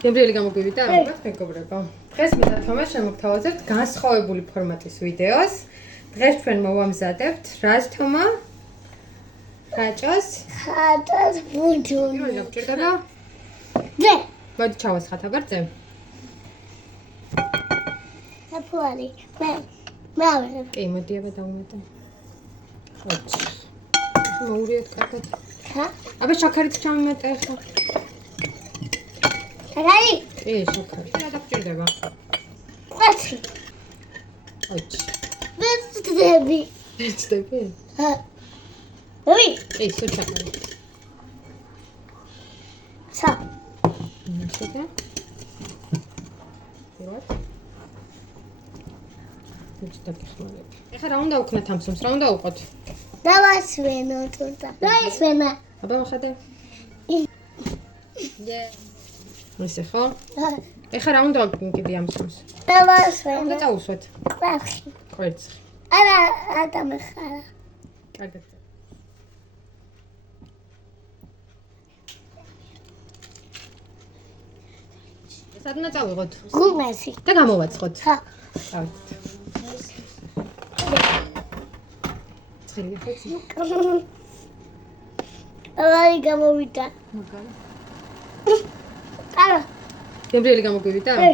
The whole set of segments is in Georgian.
გემრიელი გამოგვივიდა? ალბათ მეგობრებო. დღეს მიდათმობა შემოგთავაზებთ განსხვავებული ფორმატის ვიდეოს. დღეს ჩვენ მოვამზადებთ რას თომა? ხაჭოს ბუჯუნი. რა გჭირდება? ძე. მოდი ჩავასხათ აბარძე. აფუარი. მე. კი, მოდი აბა დავუმეტე. ხოჩ. მოურიეთ კარგად. ხა? აბა შაქარიც ჩამიმეტე ახლა. შაქარი? კი, შაქარი. რა დაგჭირდება? ყვეთი. ხოჩ. ვეცდები. ვეცდები? ხა. ვი? კი, სულ შაქარი. ცა. ისეთი? ვიღოთ? ვიჭდა გიხმარები. ეხლა რა უნდა ვქნათ ამ სომს? რა უნდა უყოთ? დავასვენო თუნდა. დაისვენა. აბა მოხადე. ისე ხო? ეხლა რა უნდა ვკიდე ამ სომს? დავასვენო. უნდა წავუსვათ. ყვევში. კვერცხი. არა, ატამეხარა. კარგად. სად უნდა წავიღოთ? გუმასი. და გამოვაცხოთ. ხა. დავით. ცხელი ხეცი. ავარი გამოვიდა. მაგარი. არა. გემრიელი გამოგვივიდა? კი.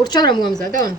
ურჩევ რა მოამზადონ?